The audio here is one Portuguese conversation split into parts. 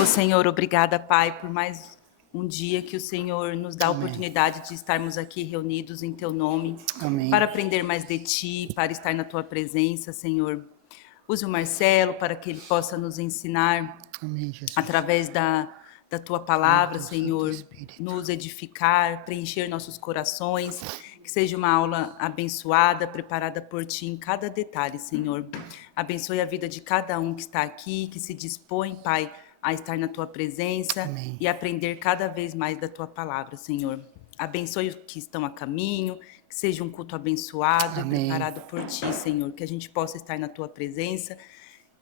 novo, Senhor, obrigada, Pai, por mais um dia que o Senhor nos dá a oportunidade de estarmos aqui reunidos em Teu nome. Amém. Para aprender mais de Ti, para estar na Tua presença, Senhor. Use o Marcelo para que ele possa nos ensinar. Amém, Jesus. Através da Tua palavra, Santo Senhor, Espírito. nos edificar, preencher nossos corações, que seja uma aula abençoada, preparada por Ti em cada detalhe, Senhor. Abençoe a vida de cada um que está aqui, que se dispõe, Pai, a estar na Tua presença. Amém. E aprender cada vez mais da Tua palavra, Senhor. Abençoe os que estão a caminho, que seja um culto abençoado Amém. e preparado por Ti, Senhor, que a gente possa estar na Tua presença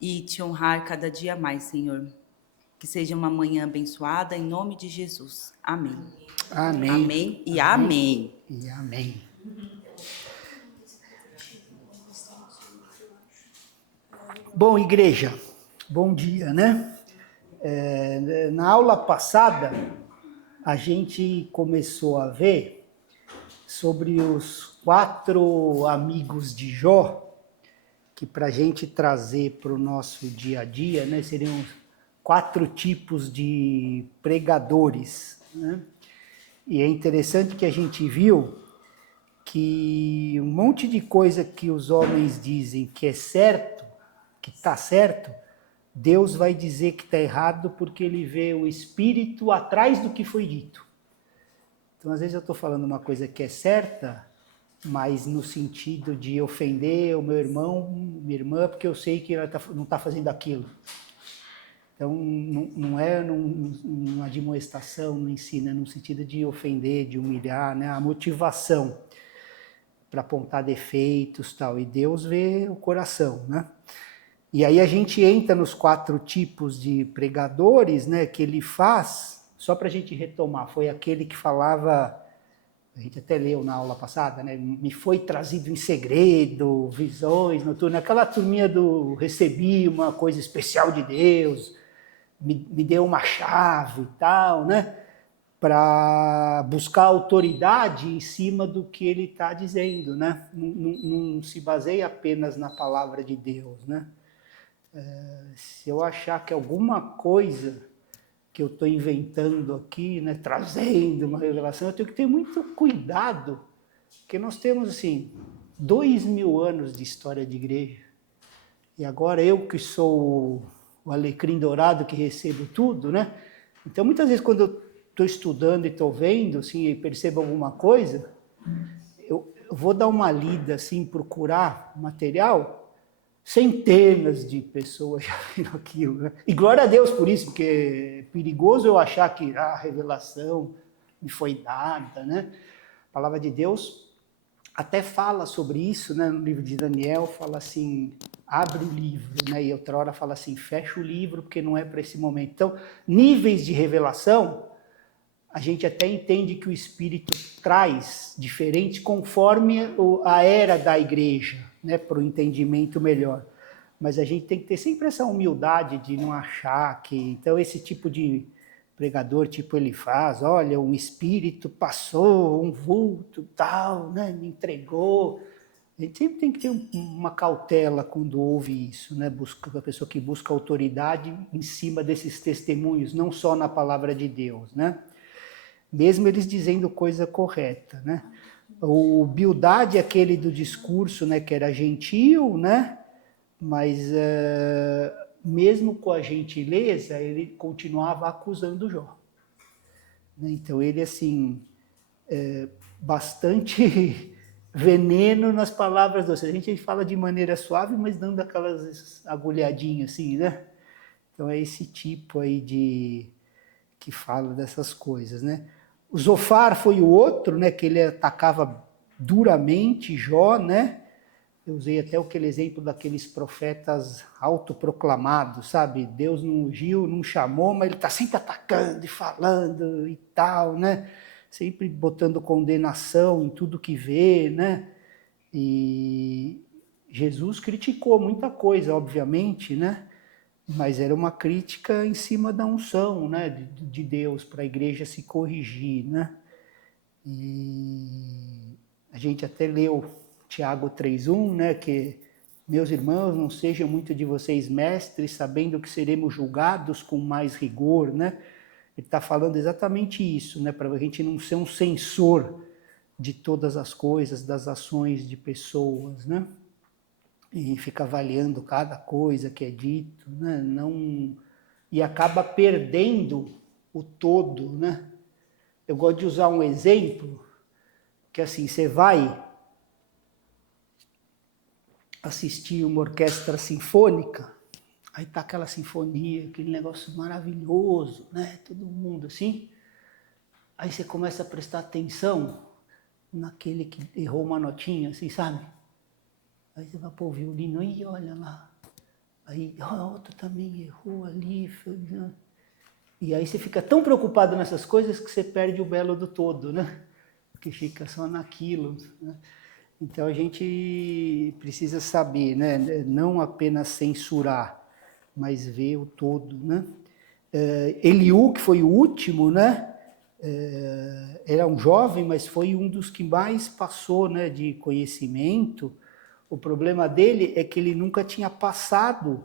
e Te honrar cada dia mais, Senhor. Que seja uma manhã abençoada, em nome de Jesus. Amém. Amém. Amém e amém. E amém. Bom, igreja, bom dia, né? Na aula passada, a gente começou a ver sobre os 4 amigos de Jó, que para a gente trazer para o nosso dia a dia, né, seriam 4 tipos de pregadores, né? E é interessante que a gente viu que um monte de coisa que os homens dizem que é certo, que está certo, Deus vai dizer que está errado porque ele vê o espírito atrás do que foi dito. Então, às vezes eu estou falando uma coisa que é certa, mas no sentido de ofender o meu irmão, minha irmã, porque eu sei que ela não está fazendo aquilo. Então, não é uma admoestação, não ensina, é no sentido de ofender, de humilhar, né? A motivação para apontar defeitos e tal. E Deus vê o coração, né? E aí a gente entra nos 4 tipos de pregadores, né, que ele faz, só para a gente retomar, foi aquele que falava, a gente até leu na aula passada, né, me foi trazido em segredo, visões noturnas, aquela turminha do recebi uma coisa especial de Deus, me deu uma chave e tal, né, para buscar autoridade em cima do que ele está dizendo, né, não se baseia apenas na palavra de Deus, né. Se eu achar que alguma coisa que eu estou inventando aqui, né, trazendo uma revelação, eu tenho que ter muito cuidado, porque nós temos, assim, 2000 anos de história de igreja, e agora eu que sou o alecrim dourado que recebo tudo, né? Então, muitas vezes, quando eu estou estudando e estou vendo, assim, e percebo alguma coisa, eu vou dar uma lida, assim, procurar material. Centenas de pessoas já viram aquilo, né? E glória a Deus por isso, porque é perigoso eu achar que a revelação me foi dada, né? A palavra de Deus até fala sobre isso, né? No livro de Daniel fala assim, abre o livro, né? E outra hora fala assim, fecha o livro porque não é para esse momento. Então, níveis de revelação, a gente até entende que o Espírito traz diferentes conforme a era da igreja, né, para o entendimento melhor. Mas a gente tem que ter sempre essa humildade de não achar que... Então, esse tipo de pregador, tipo ele faz, olha, um espírito passou, um vulto, tal, né, me entregou. A gente sempre tem que ter uma cautela quando ouve isso, né? A pessoa que busca autoridade em cima desses testemunhos, não só na palavra de Deus, né? Mesmo eles dizendo coisa correta, né? O Bildade, aquele do discurso, né, que era gentil, né? Mas mesmo com a gentileza, ele continuava acusando Jó. Então ele, assim, bastante veneno nas palavras doces. A gente fala de maneira suave, mas dando aquelas agulhadinhas, assim, né? Então é esse tipo aí que fala dessas coisas, né? O Zofar foi o outro, né, que ele atacava duramente Jó, né? Eu usei até aquele exemplo daqueles profetas autoproclamados, sabe? Deus não ungiu, não chamou, mas ele está sempre atacando e falando e tal, né? Sempre botando condenação em tudo que vê, né? E Jesus criticou muita coisa, obviamente, né? Mas era uma crítica em cima da unção, né, de Deus para a igreja se corrigir, né? E a gente até leu Tiago 3:1, né, que Meus irmãos, não sejam muito de vocês mestres, sabendo que seremos julgados com mais rigor, né? Ele está falando exatamente isso, né? Para a gente não ser um censor de todas as coisas, das ações de pessoas, né? E fica avaliando cada coisa que é dito, né? Não... E acaba perdendo o todo, né? Eu gosto de usar um exemplo, que assim, você vai assistir uma orquestra sinfônica, aí tá aquela sinfonia, aquele negócio maravilhoso, né? Todo mundo assim. Aí você começa a prestar atenção naquele que errou uma notinha, assim, sabe? Aí você vai pôr o violino, aí olha lá. Aí a outra também errou ali. E aí você fica tão preocupado nessas coisas que você perde o belo do todo, né? Porque fica só naquilo, né? Então a gente precisa saber, né? Não apenas censurar, mas ver o todo, né? Eliú, que foi o último, né? Era um jovem, mas foi um dos que mais passou, né, de conhecimento. O problema dele é que ele nunca tinha passado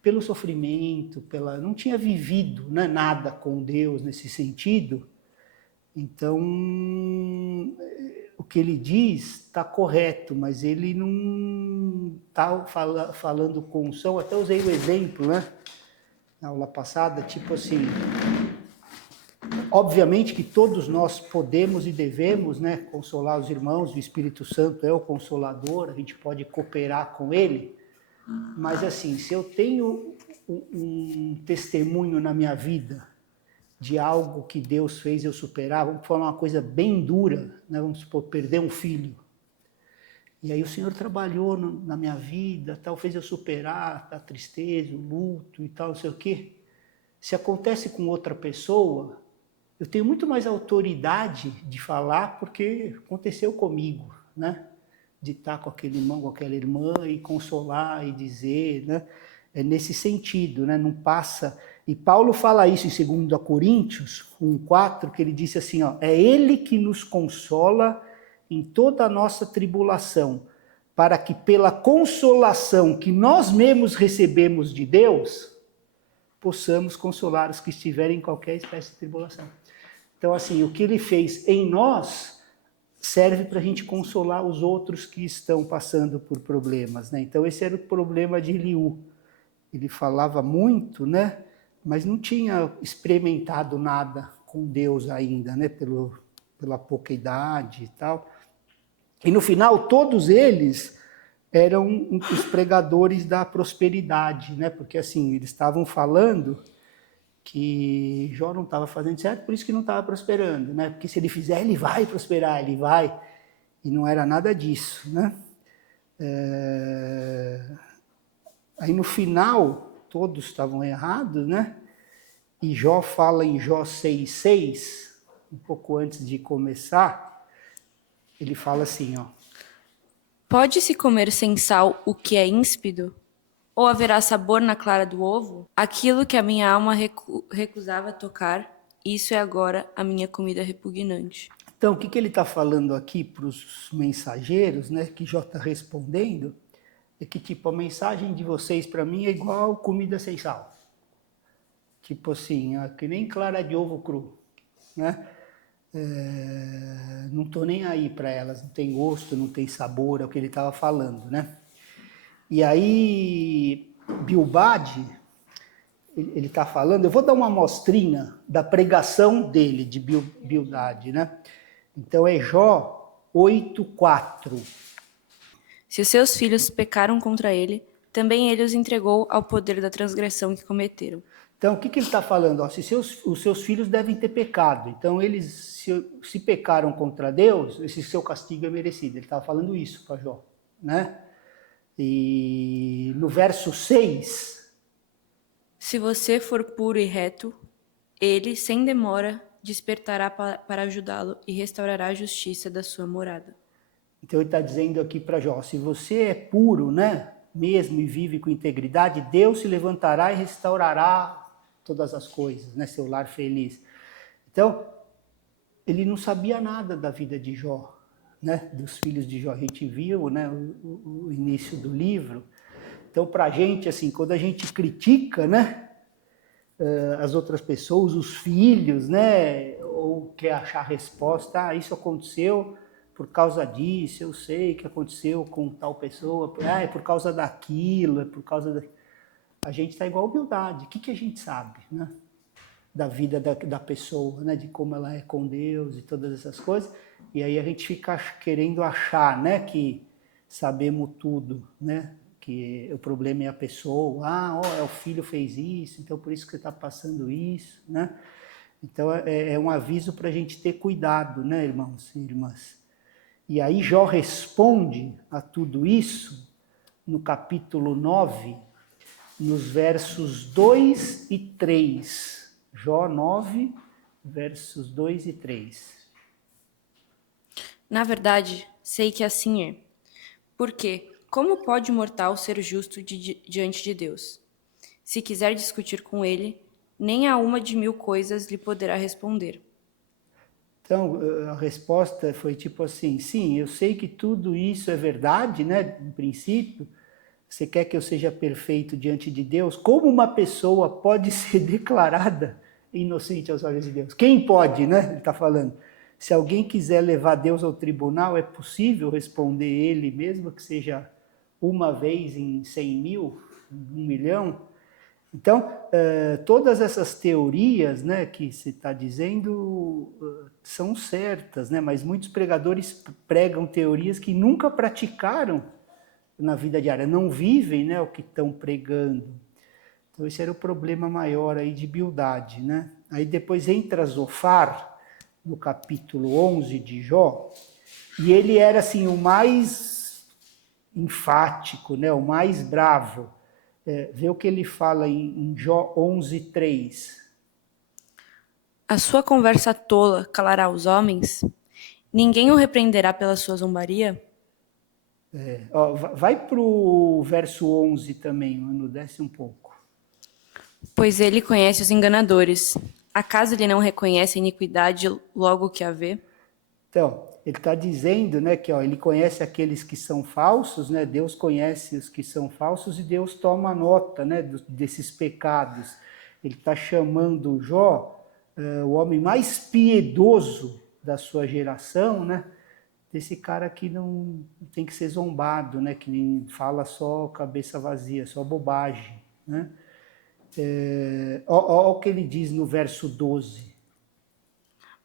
pelo sofrimento, não tinha vivido, né, nada com Deus nesse sentido. Então, o que ele diz está correto, mas ele não está falando com unção. Até usei o exemplo, né, na aula passada, tipo assim, obviamente que todos nós podemos e devemos, né, consolar os irmãos, o Espírito Santo é o Consolador, a gente pode cooperar com ele, mas assim, se eu tenho um testemunho na minha vida de algo que Deus fez eu superar, vamos falar uma coisa bem dura, né? Vamos supor, perder um filho. E aí o Senhor trabalhou na minha vida, tal, fez eu superar a tristeza, o luto e tal, não sei o quê. Se acontece com outra pessoa, eu tenho muito mais autoridade de falar porque aconteceu comigo, né? De estar com aquele irmão, com aquela irmã e consolar e dizer, né? É nesse sentido, né? Não passa... E Paulo fala isso em 2 Coríntios 1:4, que ele disse assim, ó, é ele que nos consola em toda a nossa tribulação, para que pela consolação que nós mesmos recebemos de Deus, possamos consolar os que estiverem em qualquer espécie de tribulação. Então, assim, o que ele fez em nós serve para a gente consolar os outros que estão passando por problemas, né? Então, esse era o problema de Eliú. Ele falava muito, né? Mas não tinha experimentado nada com Deus ainda, né? Pela pouca idade e tal. E no final, todos eles eram os pregadores da prosperidade, né? Porque assim, eles estavam falando que Jó não estava fazendo certo, por isso que não estava prosperando, né? Porque se ele fizer, ele vai prosperar, ele vai. E não era nada disso, né? Aí no final, todos estavam errados, né? E Jó fala em Jó 6:6, um pouco antes de começar, ele fala assim, ó. Pode-se comer sem sal o que é ímpido? Ou haverá sabor na clara do ovo? Aquilo que a minha alma recusava tocar, isso é agora a minha comida repugnante. Então, o que ele está falando aqui para os mensageiros, né, que Jó está respondendo, é que, tipo, a mensagem de vocês para mim é igual comida sem sal. Tipo assim, que nem clara de ovo cru, né? Não estou nem aí para elas, não tem gosto, não tem sabor, é o que ele estava falando, né? E aí, Bildade, ele está falando, eu vou dar uma amostrinha da pregação dele, de Bildade, né? Então é Jó 8:4. Se os seus filhos pecaram contra ele, também ele os entregou ao poder da transgressão que cometeram. Então, o que ele está falando? Ó, os seus filhos devem ter pecado. Então, eles, se pecaram contra Deus, esse seu castigo é merecido. Ele estava falando isso para Jó, né? E no verso 6... Se você for puro e reto, ele, sem demora, despertará para ajudá-lo e restaurará a justiça da sua morada. Então, ele está dizendo aqui para Jó, se você é puro, né, mesmo e vive com integridade, Deus se levantará e restaurará todas as coisas, né, seu lar feliz. Então, ele não sabia nada da vida de Jó, né, dos filhos de Jó. A gente viu, né, o início do livro. Então, para a gente, assim, quando a gente critica, né, as outras pessoas, os filhos, né, ou quer achar resposta, isso aconteceu por causa disso, eu sei que aconteceu com tal pessoa, é por causa daquilo, é por causa da... A gente está igual a humildade. O que a gente sabe, né, da vida da pessoa, né, de como ela é com Deus e todas essas coisas, e aí a gente fica querendo achar, né, que sabemos tudo, né, que o problema é a pessoa, o filho fez isso, então por isso que você está passando isso, né? Então é um aviso para a gente ter cuidado, né, irmãos e irmãs? E aí Jó responde a tudo isso no capítulo 9, nos versos 2 e 3. Jó 9, versos 2 e 3. Na verdade, sei que assim é. Porque, como pode o mortal ser justo diante de Deus? Se quiser discutir com ele, nem a uma de 1000 coisas lhe poderá responder. Então, a resposta foi tipo assim, sim, eu sei que tudo isso é verdade, né, no princípio. Você quer que eu seja perfeito diante de Deus? Como uma pessoa pode ser declarada inocente aos olhos de Deus? Quem pode, né? Ele está falando. Se alguém quiser levar Deus ao tribunal, é possível responder ele, mesmo que seja uma vez em 100.000, 1.000.000? Então, todas essas teorias, né, que se está dizendo são certas, né? Mas muitos pregadores pregam teorias que nunca praticaram na vida diária, não vivem, né, o que estão pregando. Então esse era o problema maior aí de Bildade, né? Aí depois entra Zofar, no capítulo 11 de Jó, e ele era assim o mais enfático, né, o mais bravo. Vê o que ele fala em Jó 11:3. A sua conversa tola calará os homens? Ninguém o repreenderá pela sua zombaria? Vai para o verso 11 também, mano, desce um pouco. Pois ele conhece os enganadores. Acaso ele não reconhece a iniquidade logo que a vê? Então, ele está dizendo, né, que ele conhece aqueles que são falsos, né? Deus conhece os que são falsos e Deus toma nota, né, desses pecados. Ele está chamando Jó, o homem mais piedoso da sua geração, né? Desse cara que não tem que ser zombado, né? Que fala só cabeça vazia, só bobagem, né? Olha o que ele diz no verso 12.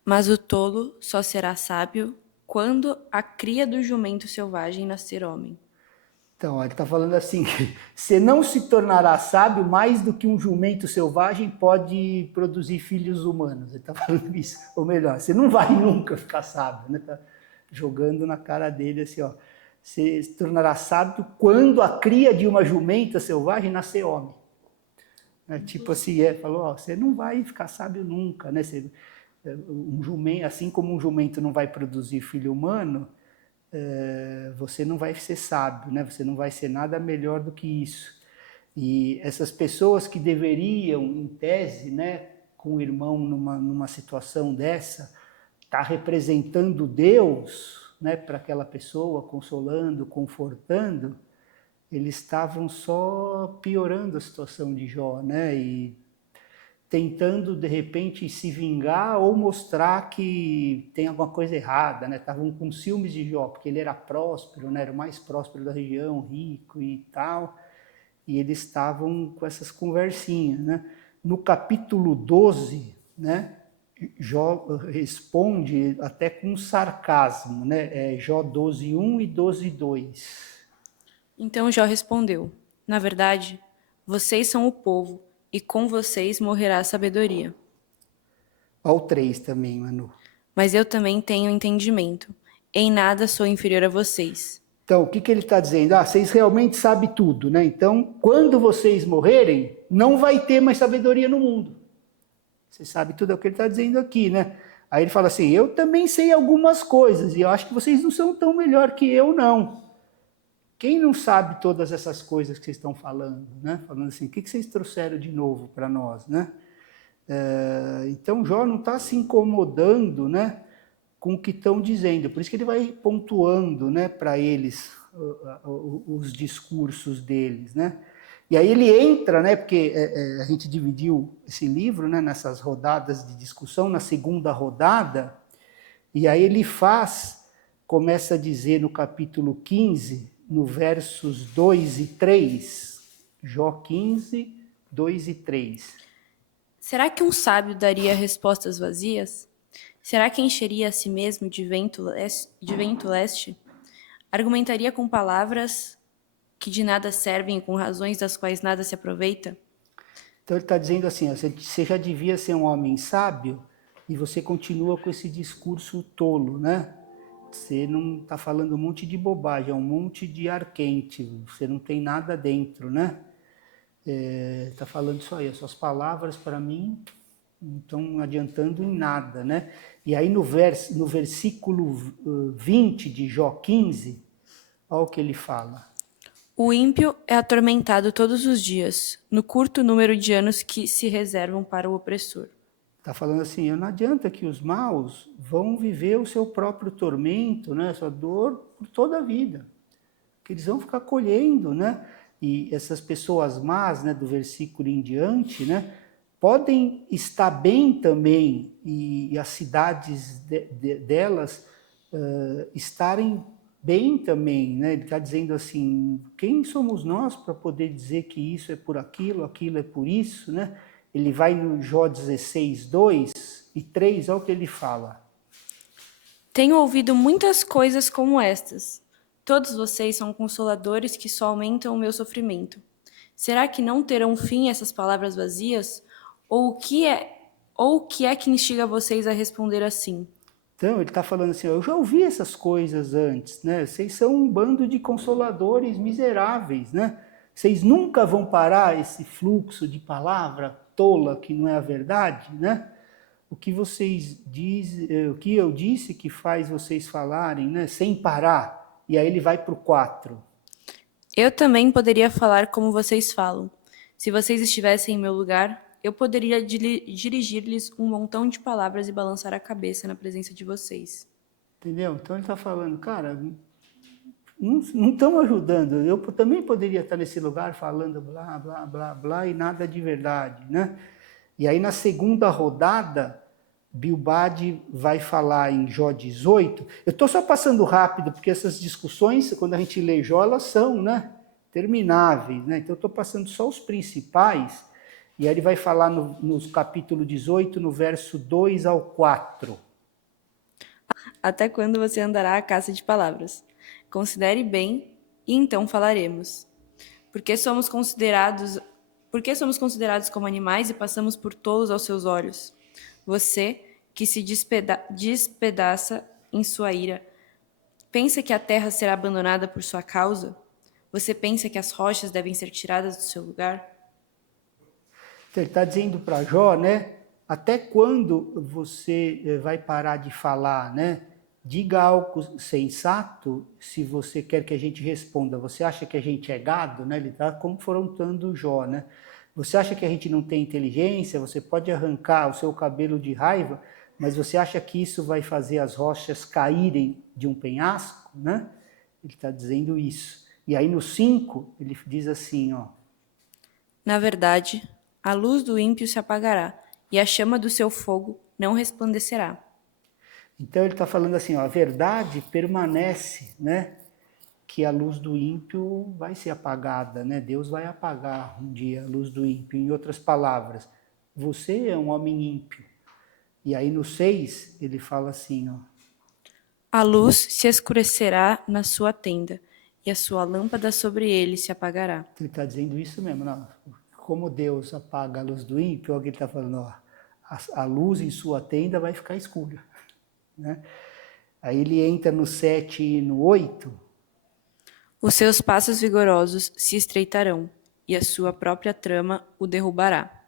Mas o tolo só será sábio quando a cria do jumento selvagem nascer homem. Então, ele está falando assim, você não se tornará sábio mais do que um jumento selvagem pode produzir filhos humanos. Ele está falando isso. Ou melhor, você não vai nunca ficar sábio, né? Tá jogando na cara dele assim, ó. Você se tornará sábio quando a cria de uma jumenta selvagem nascer homem. Tipo assim, falou, você não vai ficar sábio nunca, né? Um jumento, assim como um jumento não vai produzir filho humano, você não vai ser sábio, né? Você não vai ser nada melhor do que isso. E essas pessoas que deveriam, em tese, né, com o irmão numa situação dessa, tá representando Deus, né, para aquela pessoa, consolando, confortando, eles estavam só piorando a situação de Jó, né? E tentando, de repente, se vingar ou mostrar que tem alguma coisa errada, né? Estavam com ciúmes de Jó, porque ele era próspero, né? Era o mais próspero da região, rico e tal, e eles estavam com essas conversinhas, né? No capítulo 12, né, Jó responde até com sarcasmo, né? Jó 12:1 e 12:2. Então Jó respondeu: Na verdade, vocês são o povo, e com vocês morrerá a sabedoria. Ao 3 também, Manu. Mas eu também tenho entendimento. Em nada sou inferior a vocês. Então, o que ele está dizendo? Vocês realmente sabem tudo, né? Então, quando vocês morrerem, não vai ter mais sabedoria no mundo. Você sabe tudo, é o que ele está dizendo aqui, né? Aí ele fala assim, eu também sei algumas coisas, e eu acho que vocês não são tão melhor que eu, não. Quem não sabe todas essas coisas que vocês estão falando, né? Falando assim, o que vocês trouxeram de novo para nós, né? Então, Jó não está se incomodando, né, com o que estão dizendo. Por isso que ele vai pontuando, né, para eles os discursos deles, né? E aí ele entra, né, porque a gente dividiu esse livro, né, nessas rodadas de discussão, na segunda rodada, e aí ele começa a dizer no capítulo 15, no versos 2 e 3, Jó 15, 2 e 3. Será que um sábio daria respostas vazias? Será que encheria a si mesmo de vento leste? Argumentaria com palavras que de nada servem e com razões das quais nada se aproveita? Então ele está dizendo assim, ó, você já devia ser um homem sábio e você continua com esse discurso tolo, né? Você não está falando um monte de bobagem, é um monte de ar quente, você não tem nada dentro, né? Está falando isso aí, as suas palavras para mim não estão adiantando em nada, né? E aí no versículo 20 de Jó 15, olha o que ele fala. O ímpio é atormentado todos os dias, no curto número de anos que se reservam para o opressor. Está falando assim, não adianta que os maus vão viver o seu próprio tormento, né, sua dor por toda a vida. Que eles vão ficar colhendo, né? E essas pessoas más, né, do versículo em diante, né, podem estar bem também e as cidades delas estarem bem também, né? Ele está dizendo assim, quem somos nós para poder dizer que isso é por aquilo é por isso, né? Ele vai no Jó 16, 2 e 3, olha o que ele fala. Tenho ouvido muitas coisas como estas. Todos vocês são consoladores que só aumentam o meu sofrimento. Será que não terão fim essas palavras vazias? Ou o que é que instiga vocês a responder assim? Então, ele está falando assim, eu já ouvi essas coisas antes, né? Vocês são um bando de consoladores miseráveis, né? Vocês nunca vão parar esse fluxo de palavra tola que não é a verdade, né? O que vocês dizem, o que eu disse que faz vocês falarem, né? Sem parar. E aí ele vai para o 4. Eu também poderia falar como vocês falam. Se vocês estivessem em meu lugar, eu poderia dirigir-lhes um montão de palavras e balançar a cabeça na presença de vocês. Entendeu? Então ele está falando, cara, não estão ajudando. Eu também poderia estar nesse lugar falando blá, blá, blá, blá e nada de verdade, né? E aí na segunda rodada, Bildad vai falar em Jó 18. Eu estou só passando rápido, porque essas discussões, quando a gente lê Jó, elas são, né, termináveis, né? Então eu estou passando só os principais, e aí ele vai falar no capítulo 18, no verso 2 ao 4. Até quando você andará à caça de palavras? Considere bem, e então falaremos. Porque somos considerados como animais e passamos por tolos aos seus olhos? Você, que se despedaça em sua ira, pensa que a terra será abandonada por sua causa? Você pensa que as rochas devem ser tiradas do seu lugar? Então, ele está dizendo para Jó, né? Até quando você vai parar de falar, né? Diga algo sensato se você quer que a gente responda. Você acha que a gente é gado, né? Ele está confrontando Jó, né? Você acha que a gente não tem inteligência? Você pode arrancar o seu cabelo de raiva, mas você acha que isso vai fazer as rochas caírem de um penhasco, né? Ele está dizendo isso. E aí no 5, ele diz assim, ó. Na verdade, a luz do ímpio se apagará, e a chama do seu fogo não resplandecerá. Então ele está falando assim, ó, a verdade permanece, né? Que a luz do ímpio vai ser apagada, né? Deus vai apagar um dia a luz do ímpio. Em outras palavras, você é um homem ímpio. E aí no 6, ele fala assim, ó. A luz se escurecerá na sua tenda, e a sua lâmpada sobre ele se apagará. Ele está dizendo isso mesmo, não? Como Deus apaga a luz do ímpio, alguém está falando, ó, a luz em sua tenda vai ficar escura, né? Aí ele entra no 7 e no 8. Os seus passos vigorosos se estreitarão, e a sua própria trama o derrubará.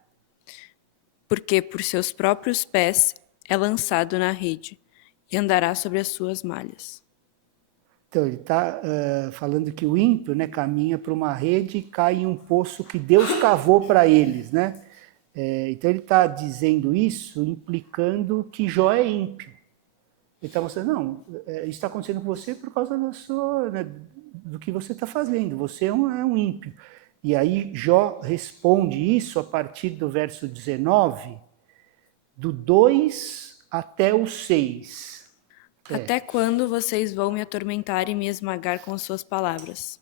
Porque por seus próprios pés é lançado na rede, e andará sobre as suas malhas. Então, ele está falando que o ímpio, né, caminha para uma rede e cai em um poço que Deus cavou para eles, né? Então, ele está dizendo isso implicando que Jó é ímpio. Ele está mostrando, não, isso está acontecendo com você por causa da sua, né, do que você está fazendo, você é um ímpio. E aí Jó responde isso a partir do verso 19, do 2 até o 6. Até quando vocês vão me atormentar e me esmagar com suas palavras?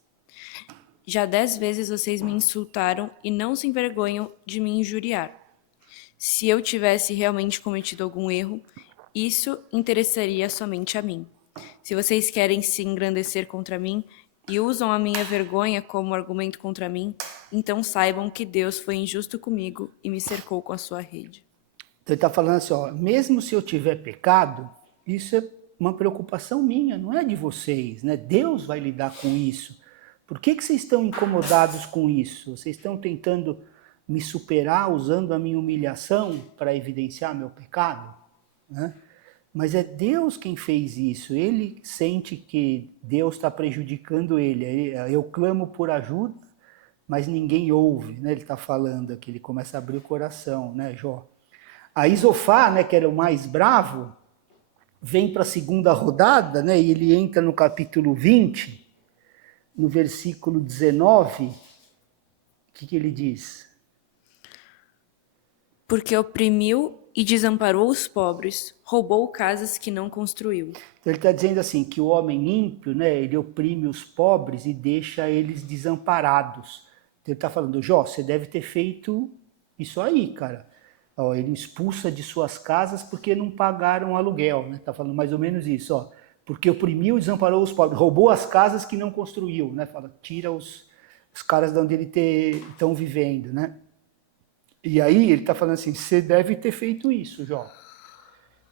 Já 10 vezes vocês me insultaram e não se envergonham de me injuriar. Se eu tivesse realmente cometido algum erro, isso interessaria somente a mim. Se vocês querem se engrandecer contra mim e usam a minha vergonha como argumento contra mim, então saibam que Deus foi injusto comigo e me cercou com a sua rede. Então ele está falando assim, ó, mesmo se eu tiver pecado, isso é uma preocupação minha, não é de vocês, né? Deus vai lidar com isso. Por que vocês estão incomodados com isso? Vocês estão tentando me superar usando a minha humilhação para evidenciar meu pecado? Né? Mas é Deus quem fez isso. Ele sente que Deus está prejudicando ele. Eu clamo por ajuda, mas ninguém ouve. Né? Ele está falando aqui, ele começa a abrir o coração, né, Jó? Aí Zofá, né, que era o mais bravo, vem para a segunda rodada, né, e ele entra no capítulo 20, no versículo 19, o que ele diz? Porque oprimiu e desamparou os pobres, roubou casas que não construiu. Então ele está dizendo assim, que o homem ímpio, né, ele oprime os pobres e deixa eles desamparados. Então ele está falando, Jó, você deve ter feito isso aí, cara. Ó, ele expulsa de suas casas porque não pagaram aluguel, né? Está falando mais ou menos isso, ó. Porque oprimiu e desamparou os pobres, roubou as casas que não construiu, né? Fala, tira os caras de onde ele estão vivendo, né? E aí ele está falando assim, você deve ter feito isso, Jó.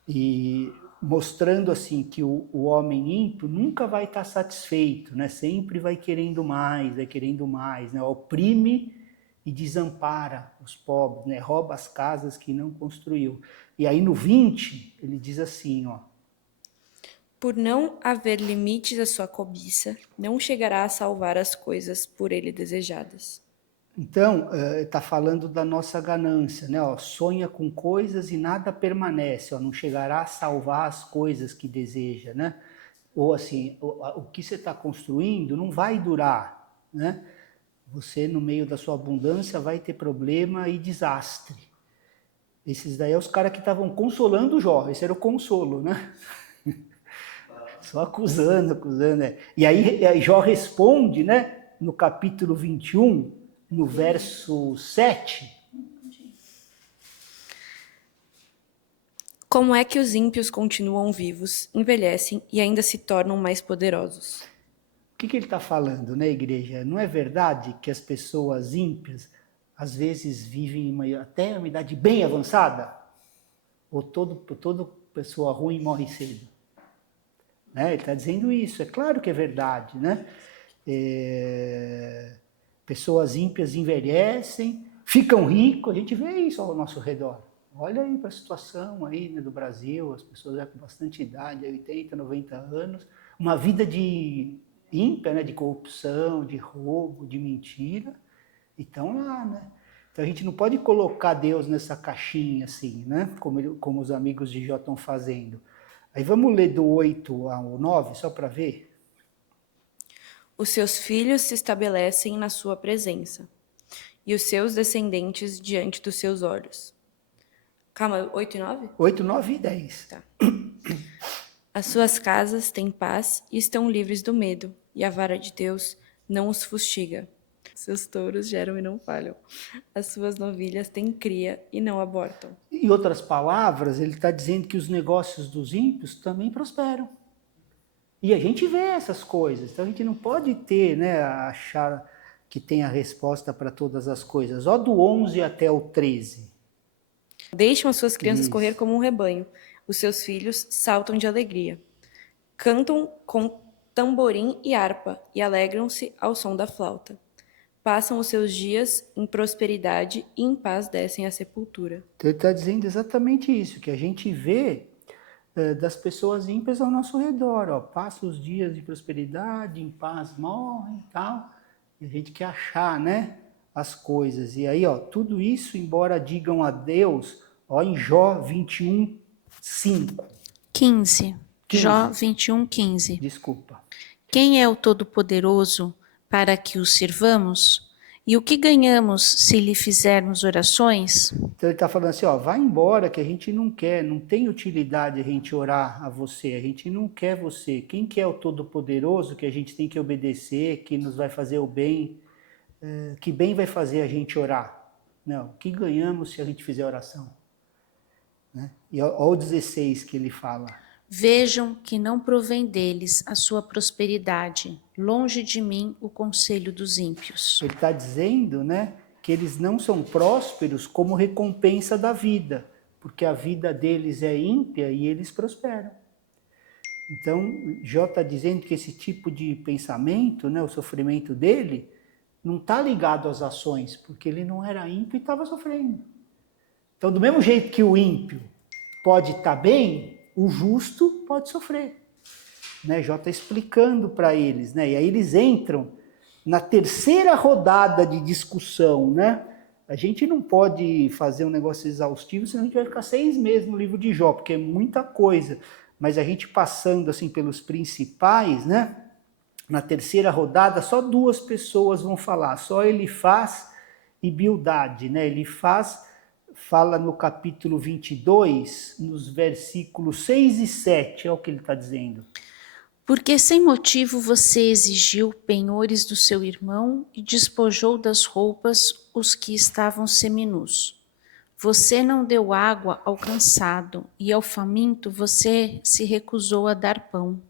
E mostrando assim que o homem ímpio nunca vai estar satisfeito, né? Sempre vai querendo mais, né? Oprime e desampara os pobres, né? Rouba as casas que não construiu. E aí no 20, ele diz assim, ó. Por não haver limites à sua cobiça, não chegará a salvar as coisas por ele desejadas. Então, está falando da nossa ganância, né? Ó, sonha com coisas e nada permanece, ó, não chegará a salvar as coisas que deseja, né? Ou assim, o que você está construindo não vai durar, né? Você, no meio da sua abundância, vai ter problema e desastre. Esses daí é os caras que estavam consolando o Jó, esse era o consolo, né? Só acusando, né? E aí Jó responde, né? No capítulo 21, no verso 7. Como é que os ímpios continuam vivos, envelhecem e ainda se tornam mais poderosos? O que ele está falando, né, igreja? Não é verdade que as pessoas ímpias, às vezes, vivem até uma idade bem avançada? Ou toda pessoa ruim morre cedo? Né? Ele está dizendo isso, é claro que é verdade, né? Pessoas ímpias envelhecem, ficam ricos, a gente vê isso ao nosso redor. Olha aí para a situação aí, né, do Brasil, as pessoas já com bastante idade, 80, 90 anos, uma vida de ímpia, né, de corrupção, de roubo, de mentira, e estão lá, né? Então a gente não pode colocar Deus nessa caixinha assim, né? Como os amigos de Jó estão fazendo. Aí vamos ler do 8 ao 9, só para ver. Os seus filhos se estabelecem na sua presença, e os seus descendentes diante dos seus olhos. Calma, 8 e 9? 8, 9 e 10. Tá. As suas casas têm paz e estão livres do medo, e a vara de Deus não os fustiga. Seus touros geram e não falham. As suas novilhas têm cria e não abortam. Em outras palavras, ele está dizendo que os negócios dos ímpios também prosperam. E a gente vê essas coisas, então a gente não pode ter, né, achar que tem a resposta para todas as coisas. Ó, do 11 até o 13. Deixam as suas crianças correr como um rebanho. Os seus filhos saltam de alegria. Cantam com tamborim e harpa e alegram-se ao som da flauta. Passam os seus dias em prosperidade e em paz descem à sepultura. Então ele está dizendo exatamente isso, que a gente vê das pessoas ímpias ao nosso redor. Ó, passa os dias de prosperidade, em paz morrem e tal. E a gente quer achar, né, as coisas. E aí, ó, tudo isso, embora digam a Deus, ó, em Jó 21, 5. 15. Jó 21:15. Desculpa. Quem é o Todo-Poderoso para que o sirvamos? E o que ganhamos se lhe fizermos orações? Então ele está falando assim, ó, vai embora que a gente não quer, não tem utilidade a gente orar a você, a gente não quer você. Quem que é o Todo-Poderoso que a gente tem que obedecer, que nos vai fazer o bem, que bem vai fazer a gente orar? Não, o que ganhamos se a gente fizer oração? Né? E olha o 16 que ele fala. Vejam que não provém deles a sua prosperidade, longe de mim o conselho dos ímpios. Ele está dizendo, né, que eles não são prósperos como recompensa da vida, porque a vida deles é ímpia e eles prosperam. Então, Jó está dizendo que esse tipo de pensamento, né, o sofrimento dele, não está ligado às ações, porque ele não era ímpio e estava sofrendo. Então, do mesmo jeito que o ímpio pode estar bem, o justo pode sofrer. Né? Jó está explicando para eles, né? E aí eles entram na terceira rodada de discussão, né? A gente não pode fazer um negócio exaustivo, senão a gente vai ficar 6 meses no livro de Jó, porque é muita coisa. Mas a gente passando assim pelos principais, né? Na terceira rodada, só 2 pessoas vão falar, só Elifaz e Bildade, né? Elifaz fala no capítulo 22, nos versículos 6 e 7, é o que ele está dizendo. Porque sem motivo você exigiu penhores do seu irmão e despojou das roupas os que estavam seminus. Você não deu água ao cansado e ao faminto você se recusou a dar pão.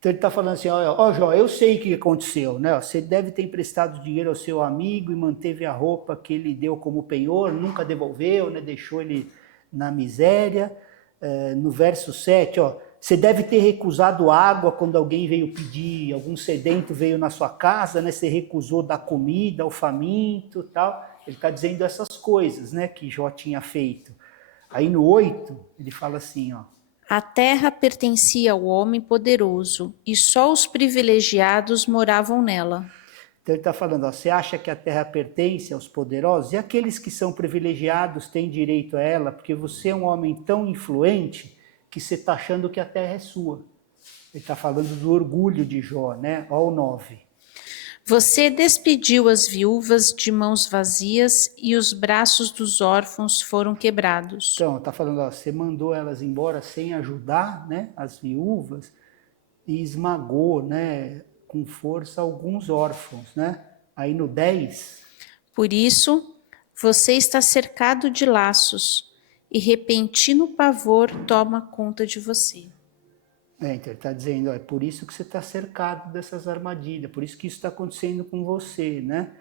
Então ele está falando assim, ó Jó, eu sei o que aconteceu, né? Você deve ter emprestado dinheiro ao seu amigo e manteve a roupa que ele deu como penhor, nunca devolveu, né? Deixou ele na miséria. No verso 7, ó, você deve ter recusado água quando alguém veio pedir, algum sedento veio na sua casa, né? Você recusou dar comida ao faminto, tal. Ele está dizendo essas coisas, né? Que Jó tinha feito. Aí no 8, ele fala assim, ó. A terra pertencia ao homem poderoso e só os privilegiados moravam nela. Então ele está falando, ó, você acha que a terra pertence aos poderosos? E aqueles que são privilegiados têm direito a ela? Porque você é um homem tão influente que você está achando que a terra é sua. Ele está falando do orgulho de Jó, né? Ó o 9. Você despediu as viúvas de mãos vazias e os braços dos órfãos foram quebrados. Então, está falando, ó, você mandou elas embora sem ajudar, né, as viúvas e esmagou, né, com força alguns órfãos, né? Aí no 10... Por isso, você está cercado de laços e repentino pavor toma conta de você. Então ele está dizendo, ó, é por isso que você está cercado dessas armadilhas, por isso que isso está acontecendo com você, né?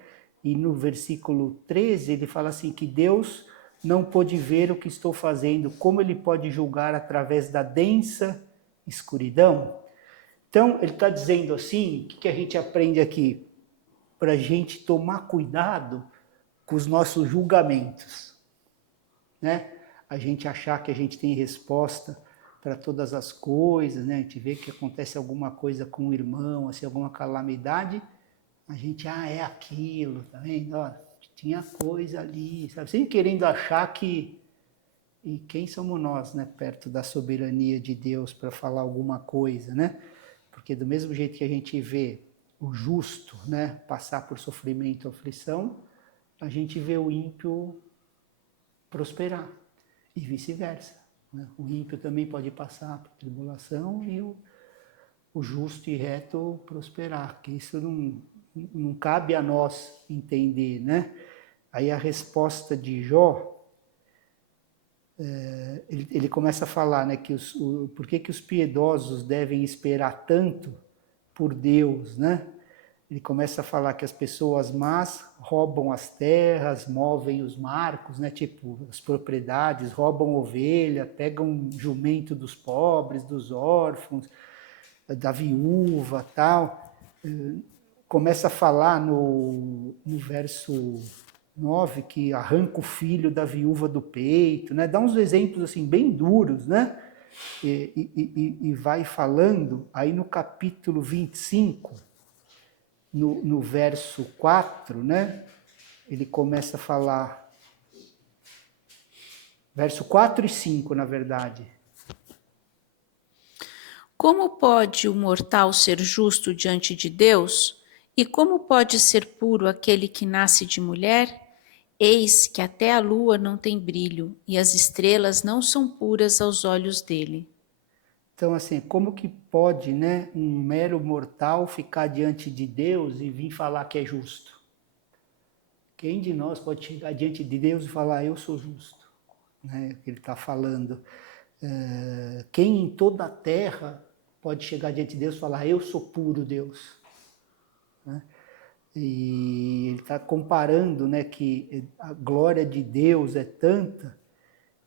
E no versículo 13 ele fala assim, que Deus não pôde ver o que estou fazendo, como ele pode julgar através da densa escuridão? Então ele está dizendo assim, o que a gente aprende aqui? Para a gente tomar cuidado com os nossos julgamentos, né? A gente achar que a gente tem resposta para todas as coisas, né? A gente vê que acontece alguma coisa com o irmão, assim, alguma calamidade, a gente, é aquilo, tá vendo? Ó, tinha coisa ali, sabe? Sempre querendo achar que... E quem somos nós, né? Perto da soberania de Deus para falar alguma coisa, né? Porque do mesmo jeito que a gente vê o justo, né, passar por sofrimento e aflição, a gente vê o ímpio prosperar e vice-versa. Né? O ímpio também pode passar por tribulação e o justo e reto prosperar, que isso não cabe a nós entender, né? Aí a resposta de Jó, ele começa a falar, né, que por que os piedosos devem esperar tanto por Deus, né? Ele começa a falar que as pessoas más roubam as terras, movem os marcos, né? Tipo, as propriedades, roubam ovelha, pegam jumento dos pobres, dos órfãos, da viúva, tal. Começa a falar no verso 9 que arranca o filho da viúva do peito, né? Dá uns exemplos assim bem duros, né? E vai falando, aí no capítulo 25, no verso 4, né? Ele começa a falar, verso 4 e 5, na verdade. Como pode o mortal ser justo diante de Deus? E como pode ser puro aquele que nasce de mulher? Eis que até a lua não tem brilho, e as estrelas não são puras aos olhos dele. Então, assim, como que pode, né, um mero mortal ficar diante de Deus e vir falar que é justo? Quem de nós pode chegar diante de Deus e falar, eu sou justo? Né, que ele está falando. Quem em toda a terra pode chegar diante de Deus e falar, eu sou puro Deus? Né? E ele está comparando, né, que a glória de Deus é tanta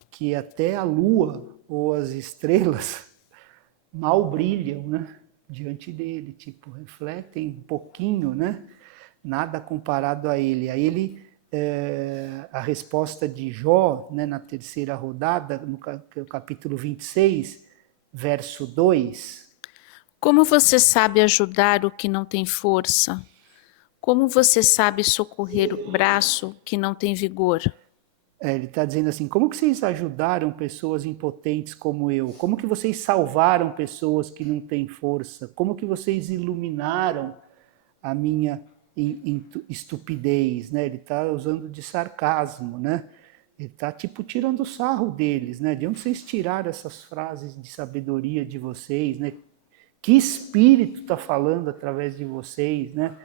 que até a lua ou as estrelas mal brilham, né, diante dele, tipo, refletem um pouquinho, né, nada comparado a ele. Aí ele, a resposta de Jó, né, na terceira rodada, no capítulo 26, verso 2. Como você sabe ajudar o que não tem força? Como você sabe socorrer o braço que não tem vigor? Ele está dizendo assim, como que vocês ajudaram pessoas impotentes como eu? Como que vocês salvaram pessoas que não têm força? Como que vocês iluminaram a minha estupidez? Né? Ele está usando de sarcasmo, né? Ele está tipo tirando sarro deles, né? De onde vocês tiraram essas frases de sabedoria de vocês, né? Que espírito está falando através de vocês, né?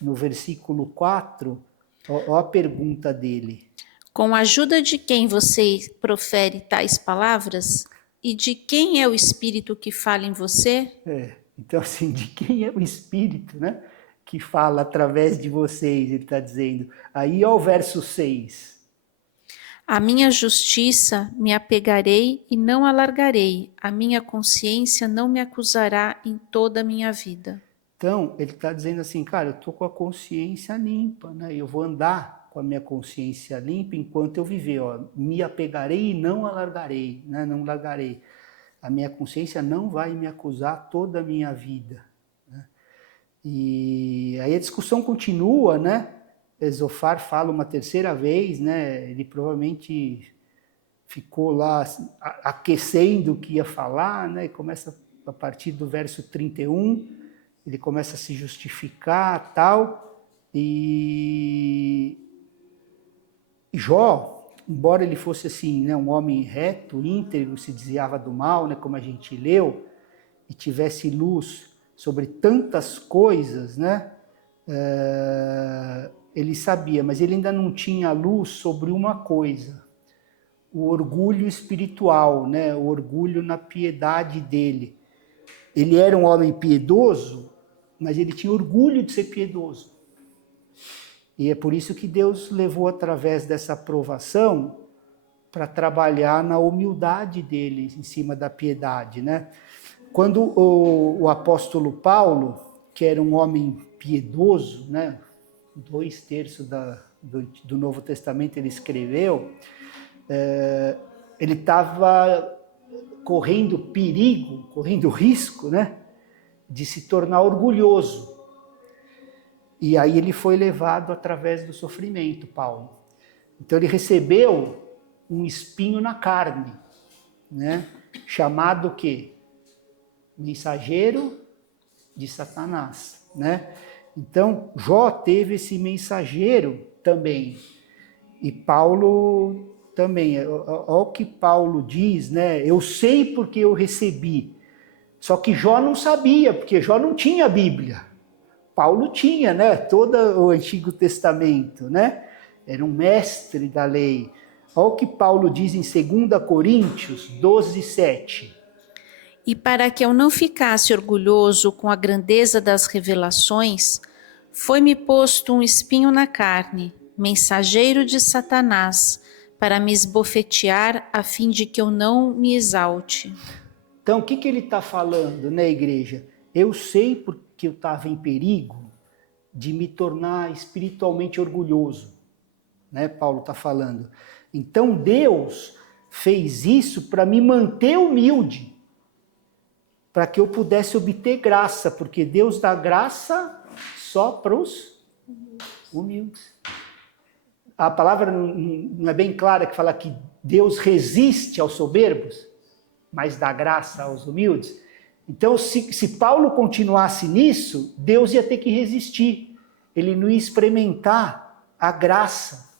No versículo 4, ó a pergunta dele. Com a ajuda de quem você profere tais palavras? E de quem é o Espírito que fala em você? Então, assim, de quem é o Espírito, né? Que fala através de vocês, ele está dizendo. Aí, ó o verso 6. A minha justiça me apegarei e não alargarei. A minha consciência não me acusará em toda a minha vida. Então, ele está dizendo assim, cara, eu estou com a consciência limpa, né? Eu vou andar com a minha consciência limpa enquanto eu viver, ó. Me apegarei e não alargarei, né? Não largarei. A minha consciência não vai me acusar toda a minha vida. Né? E aí a discussão continua, né? Zofar fala uma terceira vez, né? Ele provavelmente ficou lá aquecendo o que ia falar, né? E começa a partir do verso 31. Ele começa a se justificar, tal, e Jó, embora ele fosse assim, né, um homem reto, íntegro, se desviava do mal, né, como a gente leu, e tivesse luz sobre tantas coisas, né, ele sabia, mas ele ainda não tinha luz sobre uma coisa, o orgulho espiritual, né, o orgulho na piedade dele. Ele era um homem piedoso, mas ele tinha orgulho de ser piedoso. E é por isso que Deus levou através dessa provação para trabalhar na humildade dele em cima da piedade, né? Quando o apóstolo Paulo, que era um homem piedoso, né? 2/3 do Novo Testamento ele escreveu, ele estava correndo perigo, correndo risco, né? De se tornar orgulhoso. E aí ele foi levado através do sofrimento, Paulo. Então ele recebeu um espinho na carne, né? Chamado o quê? Mensageiro de Satanás, né? Então Jó teve esse mensageiro também. E Paulo também. Olha o que Paulo diz, né? Eu sei porque eu recebi. Só que Jó não sabia, porque Jó não tinha Bíblia. Paulo tinha, né? Todo o Antigo Testamento, né? Era um mestre da lei. Olha o que Paulo diz em 2 Coríntios 12:7. E para que eu não ficasse orgulhoso com a grandeza das revelações, foi-me posto um espinho na carne, mensageiro de Satanás, para me esbofetear a fim de que eu não me exalte. Então, o que ele está falando, né, igreja? Eu sei porque eu estava em perigo de me tornar espiritualmente orgulhoso, né? Paulo está falando. Então, Deus fez isso para me manter humilde, para que eu pudesse obter graça, porque Deus dá graça só para os humildes. A palavra não é bem clara que fala que Deus resiste aos soberbos, mas dá graça aos humildes. Então, se Paulo continuasse nisso, Deus ia ter que resistir. Ele não ia experimentar a graça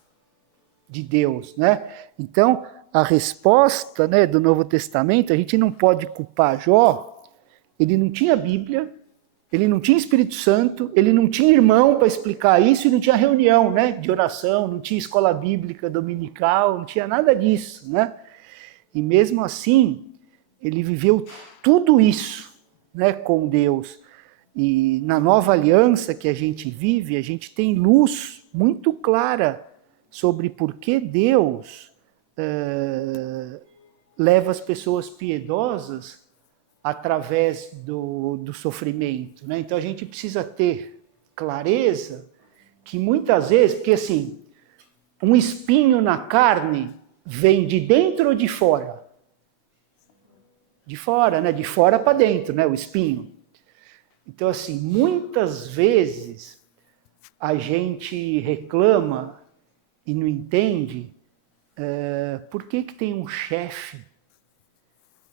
de Deus, né? Então, a resposta, né, do Novo Testamento, a gente não pode culpar Jó. Ele não tinha Bíblia, ele não tinha Espírito Santo, ele não tinha irmão para explicar isso e não tinha reunião, né, de oração, não tinha escola bíblica dominical, não tinha nada disso, né? E mesmo assim, ele viveu tudo isso, né, com Deus. E na nova aliança que a gente vive, a gente tem luz muito clara sobre por que Deus leva as pessoas piedosas através do sofrimento, né? Então a gente precisa ter clareza que muitas vezes, porque assim, um espinho na carne vem de dentro ou de fora? De fora, né? De fora para dentro, né? O espinho. Então, assim, muitas vezes a gente reclama e não entende por que tem um chefe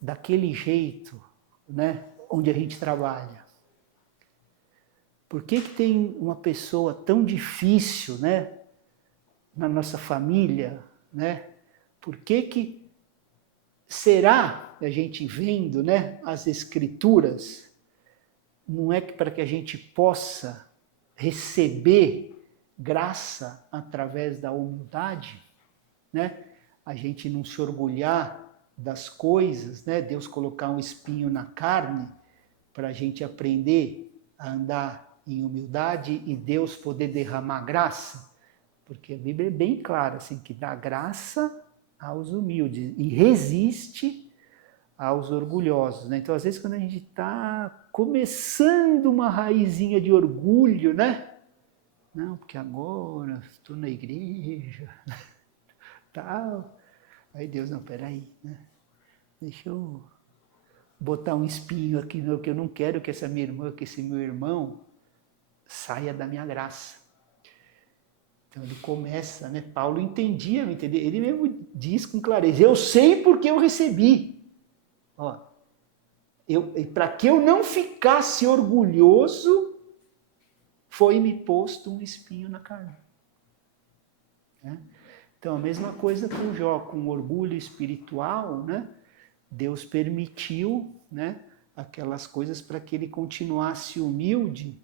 daquele jeito, né? Onde a gente trabalha. Por que tem uma pessoa tão difícil, né? Na nossa família, né? Por que será, a gente vendo, né, as escrituras, não é que para que a gente possa receber graça através da humildade, né? A gente não se orgulhar das coisas, né? Deus colocar um espinho na carne para a gente aprender a andar em humildade e Deus poder derramar graça, porque a Bíblia é bem clara, assim, que dá graça aos humildes e resiste aos orgulhosos, né? Então, às vezes, quando a gente está começando uma raizinha de orgulho, né? Não, porque agora estou na igreja, tal. Aí Deus, não, peraí, né? Deixa eu botar um espinho aqui, que eu não quero que essa minha irmã, que esse meu irmão saia da minha graça. Então ele começa, né? Paulo entendia, ele mesmo diz com clareza, eu sei porque eu recebi. Ó, para que eu não ficasse orgulhoso, foi-me posto um espinho na carne. Né? Então a mesma coisa com Jó, com orgulho espiritual, né? Deus permitiu, né, aquelas coisas para que ele continuasse humilde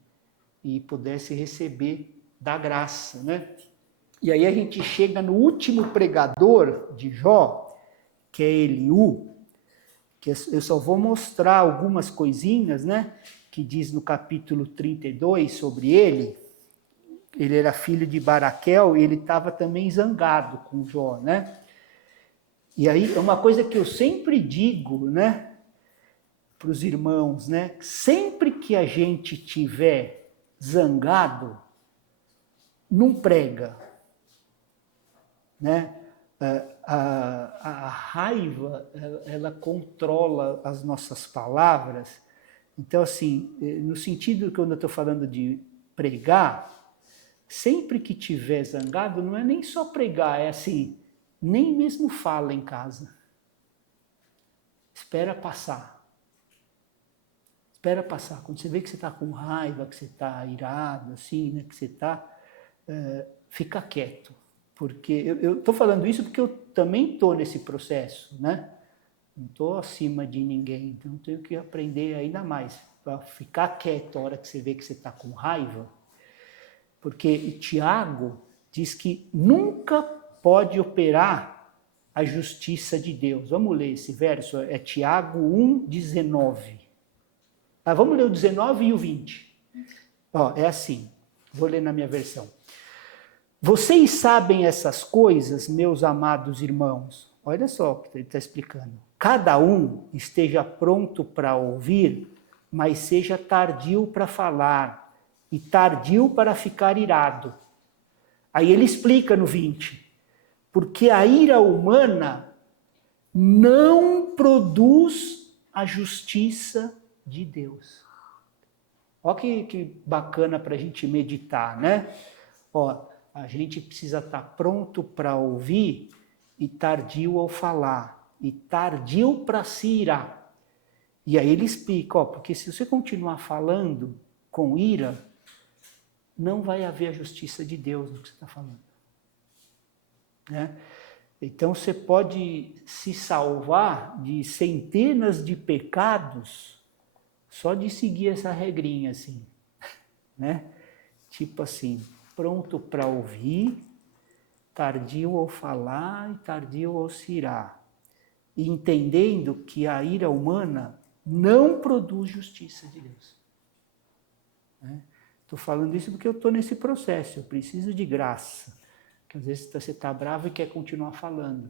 e pudesse receber da graça, né? E aí a gente chega no último pregador de Jó, que é Eliú, que eu só vou mostrar algumas coisinhas, né, que diz no capítulo 32 sobre ele. Ele era filho de Baraquel e ele estava também zangado com Jó, né? E aí é uma coisa que eu sempre digo, né, para os irmãos, né? Sempre que a gente tiver zangado, não prega, né? A raiva, ela controla as nossas palavras. Então, assim, no sentido que eu estou falando de pregar, sempre que tiver zangado, não é nem só pregar, é assim, nem mesmo fala em casa. Espera passar. Espera passar. Quando você vê que você está com raiva, que você está irado, assim, né, que você está, fica quieto. Porque eu estou falando isso porque eu também estou nesse processo, né? Não estou acima de ninguém, então tenho que aprender ainda mais. Para ficar quieto a hora que você vê que você está com raiva. Porque Tiago diz que nunca pode operar a justiça de Deus. Vamos ler esse verso, é Tiago 1:19. Vamos ler o 19 e o 20. É assim, vou ler na minha versão. Vocês sabem essas coisas, meus amados irmãos. Olha só o que ele está explicando. Cada um esteja pronto para ouvir, mas seja tardio para falar e tardio para ficar irado. Aí ele explica no 20. Porque a ira humana não produz a justiça de Deus. Olha que bacana para a gente meditar, né? A gente precisa estar pronto para ouvir e tardio ao falar, e tardio para se irar. E aí ele explica, porque se você continuar falando com ira, não vai haver a justiça de Deus no que você está falando. Né? Então você pode se salvar de centenas de pecados só de seguir essa regrinha assim, né? Tipo assim, pronto para ouvir, tardio ao falar e tardio ao se irar. E entendendo que a ira humana não produz justiça de Deus. Estou falando isso porque eu estou nesse processo, eu preciso de graça. Porque às vezes você está bravo e quer continuar falando.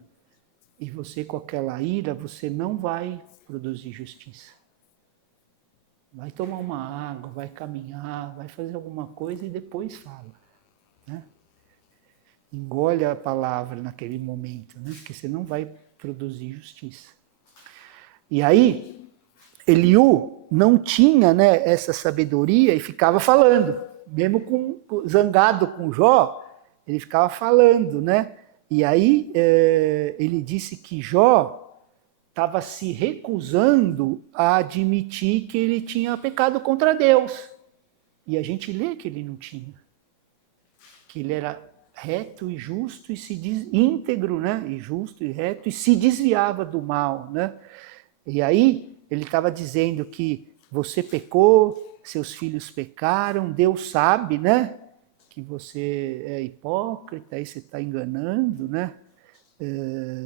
E você, com aquela ira, você não vai produzir justiça. Vai tomar uma água, vai caminhar, vai fazer alguma coisa e depois fala. Né? Engole a palavra naquele momento, né? Porque você não vai produzir justiça. E aí, Eliú não tinha, né, essa sabedoria e ficava falando. Mesmo zangado com Jó, ele ficava falando, né? E aí ele disse que Jó estava se recusando a admitir que ele tinha pecado contra Deus. E a gente lê que ele não tinha. Que ele era reto e justo e íntegro, né? E justo e reto e se desviava do mal, né? E aí ele estava dizendo que você pecou, seus filhos pecaram, Deus sabe, né? Que você é hipócrita, aí você está enganando, né?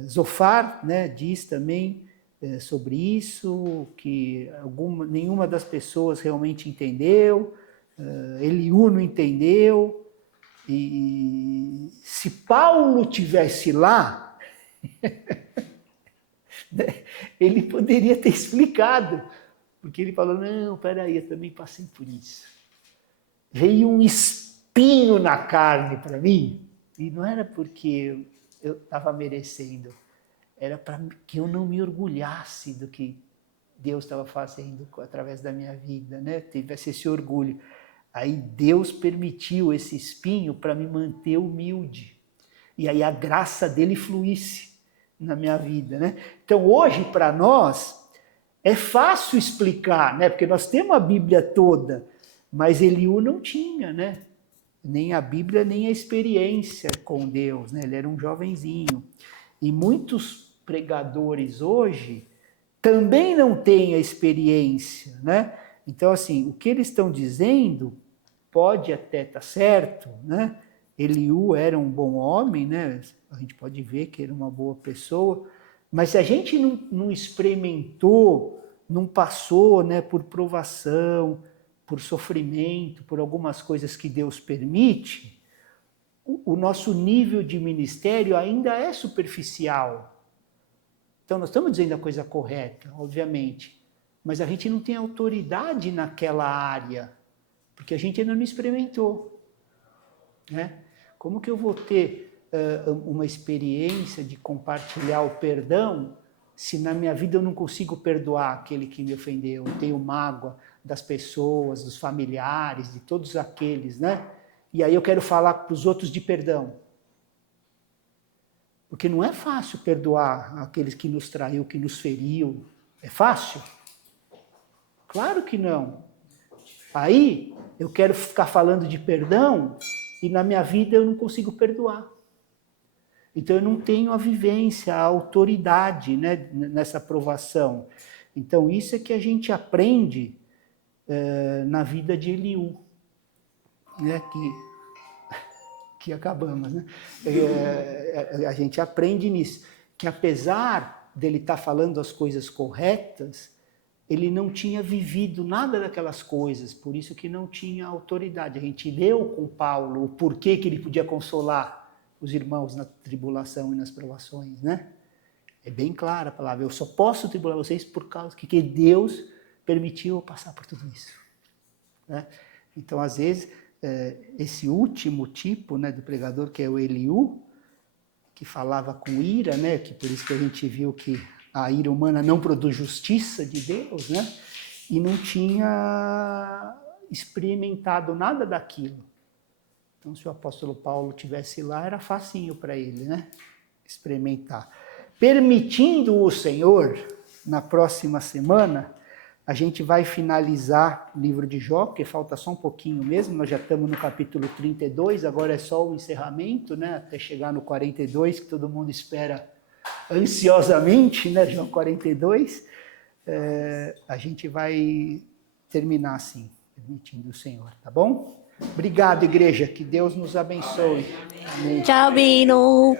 Zofar, né, diz também sobre isso, que nenhuma das pessoas realmente entendeu, Eliú não entendeu, e se Paulo tivesse lá, ele poderia ter explicado, porque ele falou, não, peraí, eu também passei por isso. Veio um espinho na carne para mim, e não era porque eu estava merecendo, era para que eu não me orgulhasse do que Deus estava fazendo através da minha vida, né? Tivesse esse orgulho. Aí Deus permitiu esse espinho para me manter humilde. E aí a graça dele fluísse na minha vida, né? Então hoje para nós é fácil explicar, né? Porque nós temos a Bíblia toda, mas Eliú não tinha, né? Nem a Bíblia, nem a experiência com Deus, né? Ele era um jovenzinho. E muitos pregadores hoje também não têm a experiência, né? Então, assim, o que eles estão dizendo pode até estar certo, né? Eliú era um bom homem, né? A gente pode ver que era uma boa pessoa, mas se a gente não experimentou, não passou, né, por provação, por sofrimento, por algumas coisas que Deus permite, o nosso nível de ministério ainda é superficial. Então, nós estamos dizendo a coisa correta, obviamente, mas a gente não tem autoridade naquela área, porque a gente ainda não experimentou. Né? Como que eu vou ter uma experiência de compartilhar o perdão se na minha vida eu não consigo perdoar aquele que me ofendeu? Eu tenho mágoa das pessoas, dos familiares, de todos aqueles, né? E aí eu quero falar para os outros de perdão. Porque não é fácil perdoar aqueles que nos traiu, que nos feriu. É fácil? Claro que não. Aí eu quero ficar falando de perdão e na minha vida eu não consigo perdoar. Então eu não tenho a vivência, a autoridade, né, nessa provação. Então isso é que a gente aprende na vida de Eliú, né, que acabamos, né? A gente aprende nisso, que apesar dele estar falando as coisas corretas, ele não tinha vivido nada daquelas coisas, por isso que não tinha autoridade. A gente leu com Paulo o porquê que ele podia consolar os irmãos na tribulação e nas provações, né? É bem clara a palavra, eu só posso tribular vocês por causa que Deus permitiu eu passar por tudo isso. Né? Então, às vezes, esse último tipo, né, do pregador, que é o Eliú, que falava com ira, né, que por isso que a gente viu que a ira humana não produz justiça de Deus, né, e não tinha experimentado nada daquilo. Então, se o apóstolo Paulo tivesse lá, era facinho para ele, né, experimentar. Permitindo o Senhor, na próxima semana, A gente vai finalizar o livro de Jó, porque falta só um pouquinho mesmo, nós já estamos no capítulo 32, agora é só o encerramento, né, até chegar no 42, que todo mundo espera ansiosamente, né, Jó 42. A gente vai terminar assim, permitindo o Senhor, tá bom? Obrigado, igreja, que Deus nos abençoe. Amém. Tchau, Bino!